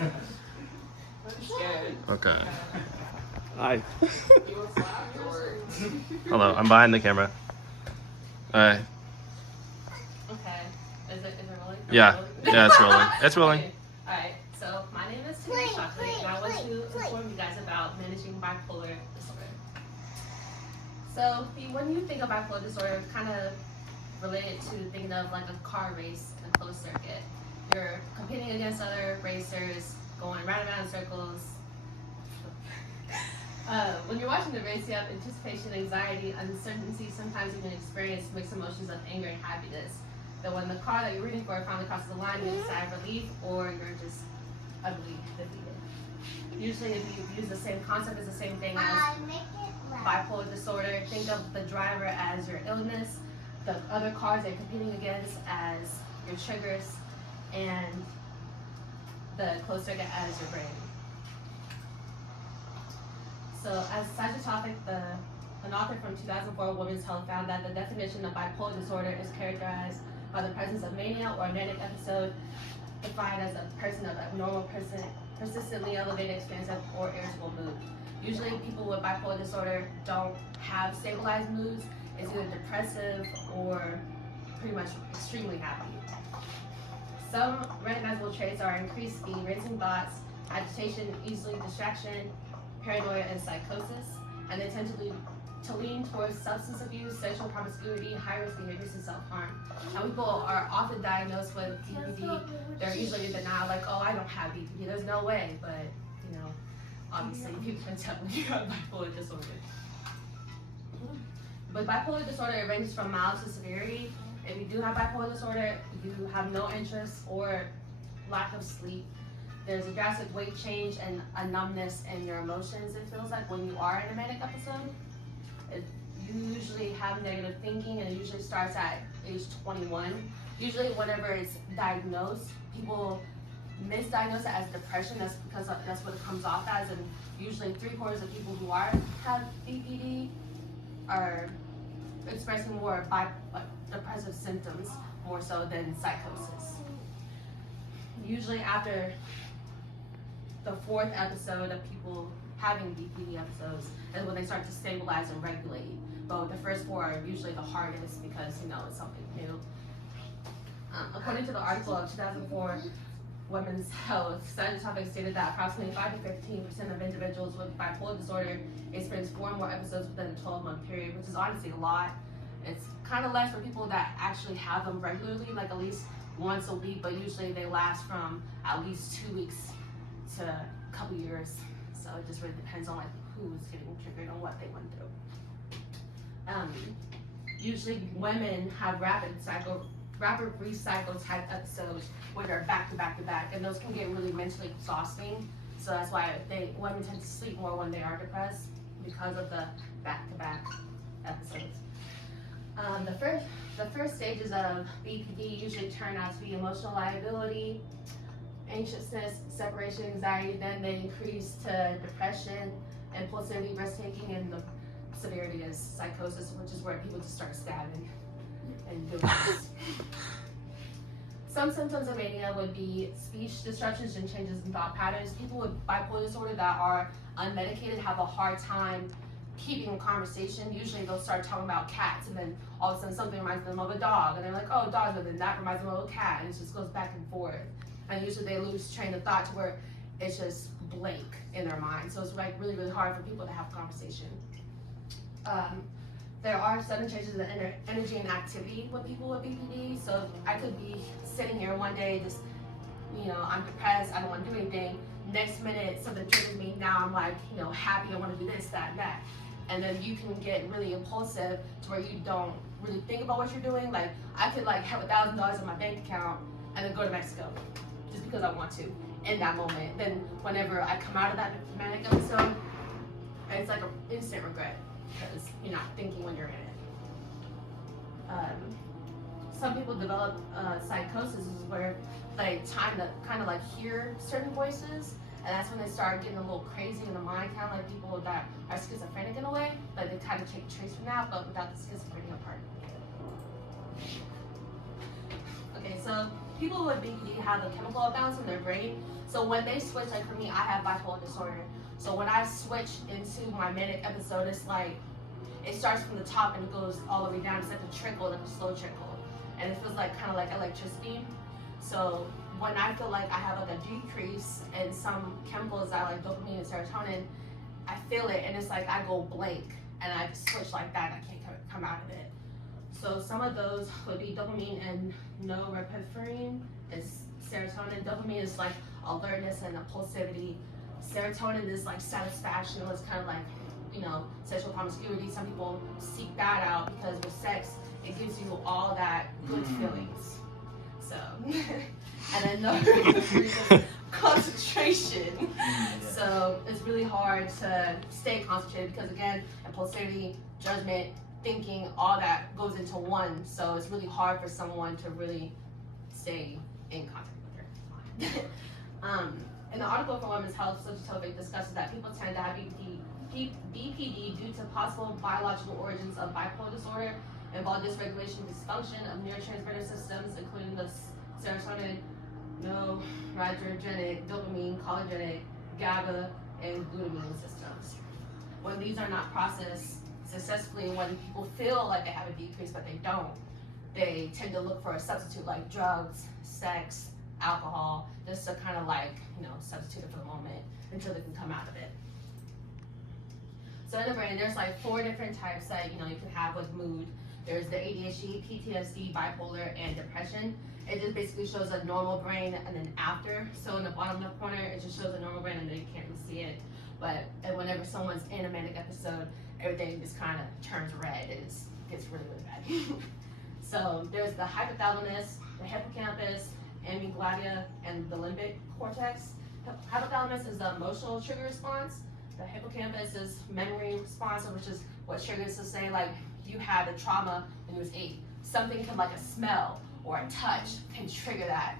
I'm scared. Okay. Hi. You were slapped or? Hello, I'm behind the camera. Alright. Okay. Is it rolling? Yeah. Yeah, it's rolling. It's rolling. Okay. Alright, so my name is Tanisha BPD, and I want to inform you guys about managing bipolar disorder. So, when you think of bipolar disorder, it's kind of related to thinking of like a car race in a closed circuit. You're competing against other racers, going round and round in circles. When you're watching the race, you have anticipation, anxiety, uncertainty, sometimes even experience mixed emotions of anger and happiness. But when the car that you're rooting for finally crosses the line, you get a sigh of relief, or you're just utterly defeated. Usually, if you use the same concept as the same thing as bipolar disorder, think of the driver as your illness, the other cars that you're competing against as your triggers, and the closed circuit as your brain. So as such a topic, an author from 2004, Women's Health, found that the definition of bipolar disorder is characterized by the presence of mania or manic episode, defined as a person of abnormal, persistently elevated, expansive, or irritable mood. Usually people with bipolar disorder don't have stabilized moods. It's either depressive or pretty much extremely happy. Some recognizable traits are increased speed, racing thoughts, agitation, easily distraction, paranoia, and psychosis, and they tend to lean towards substance abuse, sexual promiscuity, high-risk behaviors, and self-harm. Now, people are often diagnosed with BPD. They're usually in denial, like, oh, I don't have BPD. There's no way, but, you know, obviously people can tell when you have bipolar disorder. But bipolar disorder ranges from mild to severity. If you do have bipolar disorder, you have no interest or lack of sleep. There's a drastic weight change and a numbness in your emotions, it feels like, when you are in a manic episode. You usually have negative thinking, and it usually starts at age 21. Usually whenever it's diagnosed, people misdiagnose it as depression. That's because that's what it comes off as, and usually 3/4 of people who have BPD are expressing more depressive symptoms more so than psychosis. Usually after the 4th episode of people having BPD episodes is when they start to stabilize and regulate. But the first 4 are usually the hardest because, you know, it's something new. According to the article of 2004, Women's Health, study topic stated that approximately 5 to 15% of individuals with bipolar disorder experience 4 or more episodes within a 12-month period, which is honestly a lot. It's kind of less for people that actually have them regularly, like at least once a week, but usually they last from at least 2 weeks to a couple years. So it just really depends on like who's getting triggered and what they went through. Usually women have rapid recycle type episodes where they're back to back to back, and those can get really mentally exhausting. So that's why women tend to sleep more when they are depressed, because of the back to back episodes. The first stages of BPD usually turn out to be emotional liability, anxiousness, separation anxiety. Then they increase to depression, impulsivity, risk-taking, and the severity is psychosis, which is where people just start stabbing and doing this. Some symptoms of mania would be speech disruptions and changes in thought patterns. People with bipolar disorder that are unmedicated have a hard time keeping a conversation. Usually they'll start talking about cats, and then all of a sudden something reminds them of a dog, and they're like, oh, dog, and then that reminds them of a cat, and it just goes back and forth. And usually they lose train of thought to where it's just blank in their mind. So it's like really, really hard for people to have conversation. There are sudden changes in energy and activity with people with BPD. So I could be sitting here one day, just, you know, I'm depressed, I don't want to do anything. Next minute, something triggers me. Now I'm like, you know, happy, I want to do this, that, and that. And then you can get really impulsive to where you don't really think about what you're doing. Like, I could like have $1,000 in my bank account and then go to Mexico just because I want to in that moment. Then whenever I come out of that manic episode, it's like an instant regret because you're not thinking when you're in it. Some people develop psychosis, where they kind of like hear certain voices, and that's when they start getting a little crazy in the mind, kind of like people that are schizophrenic in a way, but they kind of take traits from that, but without the schizophrenia part. Okay, so people with BPD have a chemical imbalance in their brain. So when they switch, like for me, I have bipolar disorder. So when I switch into my manic episode, it's like it starts from the top and it goes all the way down. It's like a trickle, like a slow trickle, and it feels like kind of like electricity. So when I feel like I have like a decrease in some chemicals that are like dopamine and serotonin, I feel it and it's like I go blank and I switch like that and I can't come out of it. So some of those would be dopamine and norepinephrine. It's serotonin. Dopamine is like alertness and impulsivity. Serotonin is like satisfaction. It's kind of like, you know, sexual promiscuity. Some people seek that out because with sex, it gives you all that good feelings. So, and then norepinephrine is concentration. So it's really hard to stay concentrated because again, impulsivity, judgment, thinking, all that goes into one. So it's really hard for someone to really stay in contact with her. In the article from Women's Health, Sotovic discusses that people tend to have BPD due to possible biological origins of bipolar disorder, involve dysregulation and dysfunction of neurotransmitter systems, including the serotonin, noradrenergic, dopamine, cholinergic, GABA, and glutamine systems. When these are not processed successfully, when people feel like they have a decrease but they don't, they tend to look for a substitute like drugs, sex, alcohol, just to kind of like, you know, substitute it for the moment until they can come out of it. So in the brain, there's like 4 different types that, you know, you can have with mood. There's the ADHD, PTSD, bipolar, and depression. It just basically shows a normal brain and then after. So in the bottom left corner, it just shows a normal brain and then you can't really see it. But whenever someone's in a manic episode, everything just kind of turns red. It gets really, really bad. So there's the hypothalamus, the hippocampus, amygdala, and the limbic cortex. Hypothalamus is the emotional trigger response. The hippocampus is memory response, which is what triggers to say like you had a trauma when you was 8. Something can like a smell or a touch can trigger that,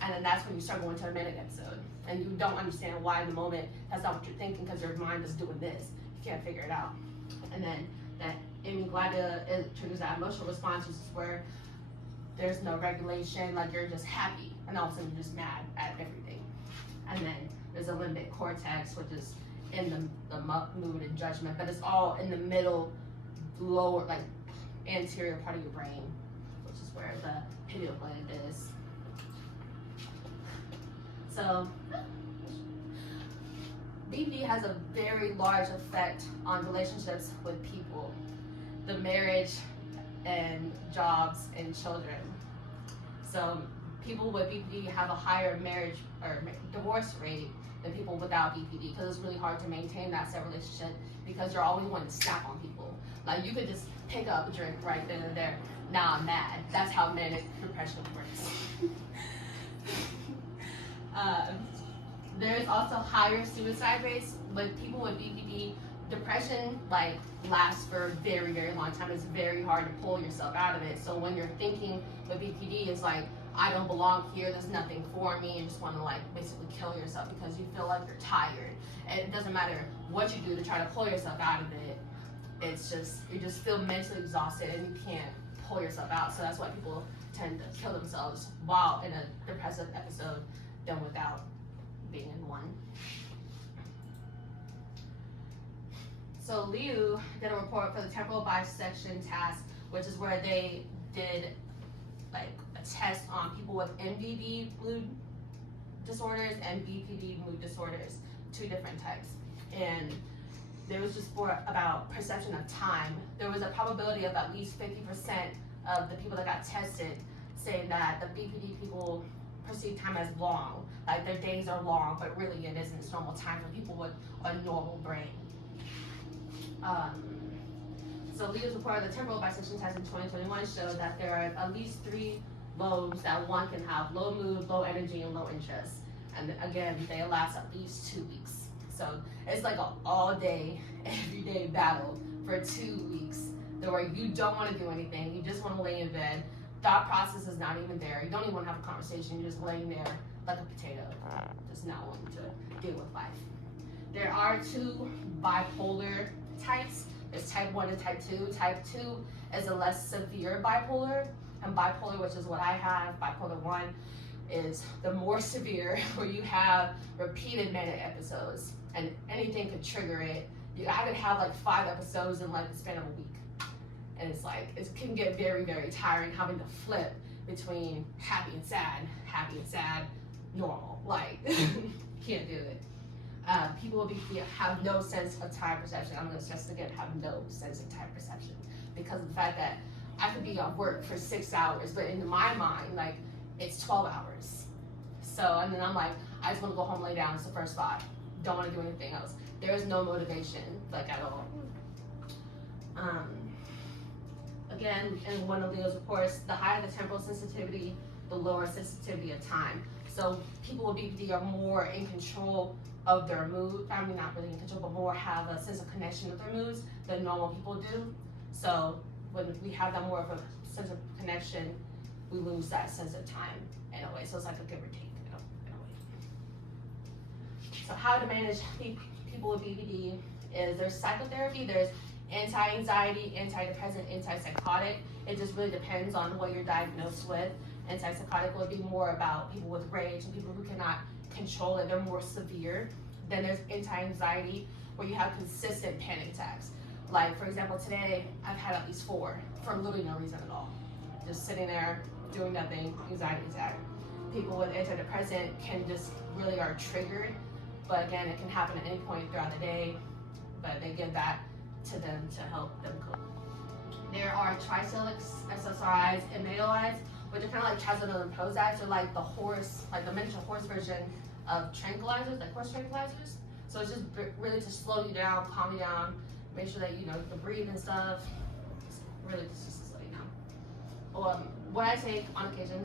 and then that's when you start going to a manic episode, and you don't understand why in the moment that's not what you're thinking because your mind is doing this. You can't figure it out. And then that amygdala triggers that emotional response, which is where there's no regulation, like you're just happy, and all of a sudden you're just mad at everything. And then there's a limbic cortex, which is in the mood and judgment, but it's all in the middle, lower, like anterior part of your brain, which is where the pineal gland is. So BPD has a very large effect on relationships with people, the marriage and jobs and children. So people with BPD have a higher marriage or divorce rate than people without BPD because it's really hard to maintain that set relationship because you're always wanting to snap on people. Like you could just pick up a drink right then and there. Now I'm mad. That's how manic depression works. There's also higher suicide rates with people with BPD. Depression like lasts for a very, very long time. It's very hard to pull yourself out of it. So when you're thinking with BPD, it's like, I don't belong here, there's nothing for me, you just want to like basically kill yourself because you feel like you're tired. And it doesn't matter what you do to try to pull yourself out of it. It's just, you just feel mentally exhausted and you can't pull yourself out. So that's why people tend to kill themselves while in a depressive episode than without being in one. So Liu did a report for the temporal bisection task, which is where they did like a test on people with MDD mood disorders and BPD mood disorders, 2 different types. And there was just for about perception of time. There was a probability of at least 50% of the people that got tested saying that the BPD people perceive time as long, like their days are long, but really it isn't. It's normal time for people with a normal brain. So Leo's report of the temporal bisection test in 2021 showed that there are at least 3 lows that one can have: low mood, low energy, and low interest. And again, they last at least 2 weeks. So it's like an all-day, everyday battle for 2 weeks where you don't want to do anything. You just want to lay in bed. Thought process is not even there. You don't even want to have a conversation. You're just laying there like a potato, just not wanting to deal with life. There are 2 bipolar types. There's type 1 and type 2. Type 2 is a less severe bipolar, And bipolar, which is what I have, bipolar 1, is the more severe, where you have repeated manic episodes, and anything could trigger it. I could have like 5 episodes in like the span of a week. And it's like, it can get very, very tiring having to flip between happy and sad, normal. Like, can't do it. People will have no sense of time perception. I'm gonna stress again, have no sense of time perception, because of the fact that I could be at work for 6 hours, but in my mind, like, it's 12 hours. So, and then I'm like, I just wanna go home, lay down, it's the first thought. Don't wanna do anything else. There is no motivation, like, at all. Again, in one of Leo's reports, the higher the temporal sensitivity, the lower sensitivity of time. So people with BPD are more in control of their mood. I mean, not really in control, but more have a sense of connection with their moods than normal people do. So when we have that more of a sense of connection, we lose that sense of time in a way. So it's like a give or take in a way. So how to manage people with BPD is there's psychotherapy, there's anti-anxiety, antidepressant, antipsychotic. It just really depends on what you're diagnosed with. Antipsychotic would be more about people with rage and people who cannot control it. They're more severe. Then there's anti-anxiety, where you have consistent panic attacks. Like, for example, today I've had at least 4 for literally no reason at all. Just sitting there, doing nothing, anxiety attack. People with antidepressant can just really are triggered, but again, it can happen at any point throughout the day, but they give that to them to help them cope. There are tricyclics, SSRIs, and MAOIs, which are kind of like trazodone and Prozac. They're like the horse, like the miniature horse version of tranquilizers, like horse tranquilizers. So it's just really to slow you down, calm you down, make sure that you can breathe and stuff. It's really just to slow you down. What I take on occasion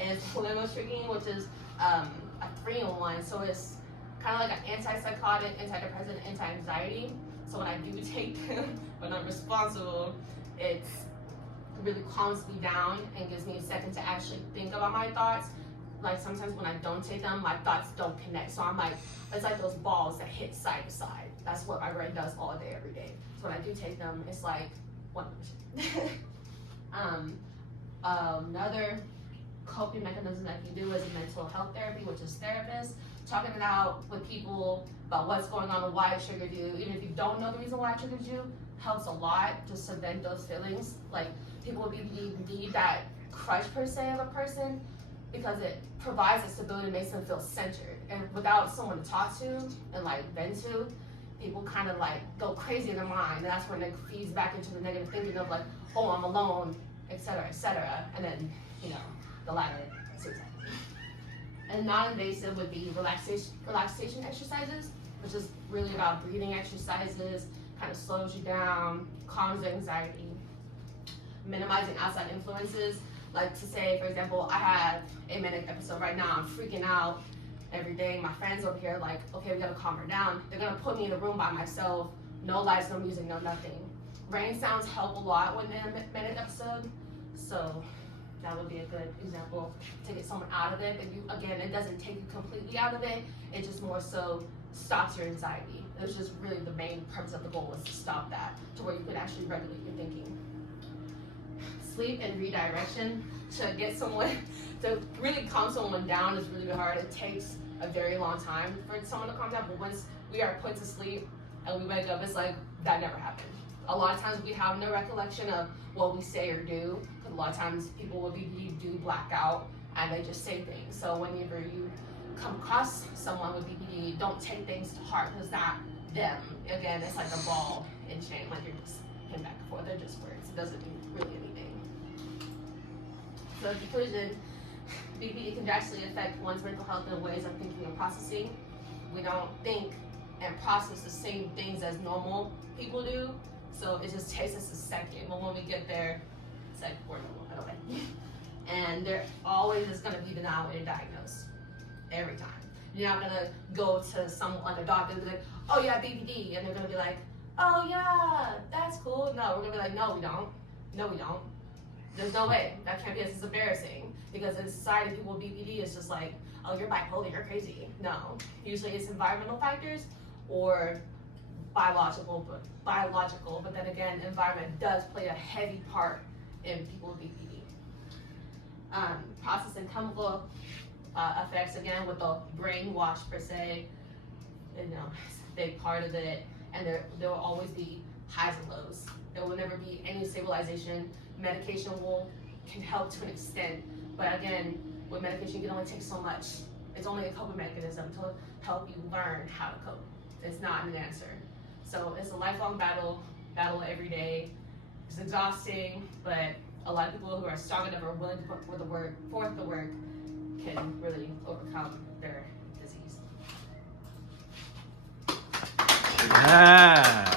is lamotrigine, which is a 3-in-1. So it's kind of like an antipsychotic, antidepressant, anti-anxiety. So when I do take them, when I'm responsible, it really calms me down and gives me a second to actually think about my thoughts. Like sometimes when I don't take them, my thoughts don't connect. So I'm like, it's like those balls that hit side to side. That's what my brain does all day, every day. So when I do take them, it's like one another coping mechanism that you can do is mental health therapy, which is therapists talking it out with people about what's going on and why it triggered you. Even if you don't know the reason why it triggered you, helps a lot just to vent those feelings. Like people with BPD need that crush per se of a person because it provides a stability and makes them feel centered. And without someone to talk to and like vent to, people kind of like go crazy in their mind, and that's when it feeds back into the negative thinking of like, oh, I'm alone, etc., etc., and then the latter, suicide. And non-invasive would be relaxation exercises, which is really about breathing exercises, kind of slows you down, calms the anxiety. Minimizing outside influences, like to say, for example, I have a manic episode right now, I'm freaking out every day. My friends over here like, okay, we gotta calm her down. They're gonna put me in a room by myself, no lights, no music, no nothing. Rain sounds help a lot when in a manic episode, so that would be a good example to get someone out of it. But you, again, it doesn't take you completely out of it. It just more so stops your anxiety. It's just really the main purpose of the goal was to stop that to where you could actually regulate your thinking. Sleep and redirection, to get someone, to really calm someone down is really hard. It takes a very long time for someone to calm down, but once we are put to sleep and we wake up, it's like that never happened. A lot of times we have no recollection of what we say or do. A lot of times people with BPD do black out and they just say things. So whenever you come across someone with BPD, don't take things to heart because it's not them. Again, it's like a ball and chain, like you're just hitting back and forth. They're just words. It doesn't mean really anything. So in conclusion, BPD can drastically affect one's mental health and ways of thinking and processing. We don't think and process the same things as normal people do. So it just takes us a second, but when we get there, it's like we're normal in a way. And there always is gonna be denial when you're diagnosed, every time. You're not gonna go to someone, a doctor, and be like, oh yeah, BPD, and they're gonna be like, oh yeah, that's cool. No, we're gonna be like, no, we don't. No, we don't. There's no way. That can't be us. It's embarrassing because in society, people with BPD is just like, oh, you're bipolar, you're crazy. No, usually it's environmental factors or biological, but then again, environment does play a heavy part in people with BPD. process and chemical effects, again, with the brainwash per se, you know, it's a big part of it. And there will always be highs and lows. There will never be any stabilization. Medication can help to an extent, but again, with medication, you can only take so much. It's only a coping mechanism to help you learn how to cope. It's not an answer. So it's a lifelong battle every day. It's exhausting, but a lot of people who are strong enough or willing to put forth the work can really overcome their disease. Yeah.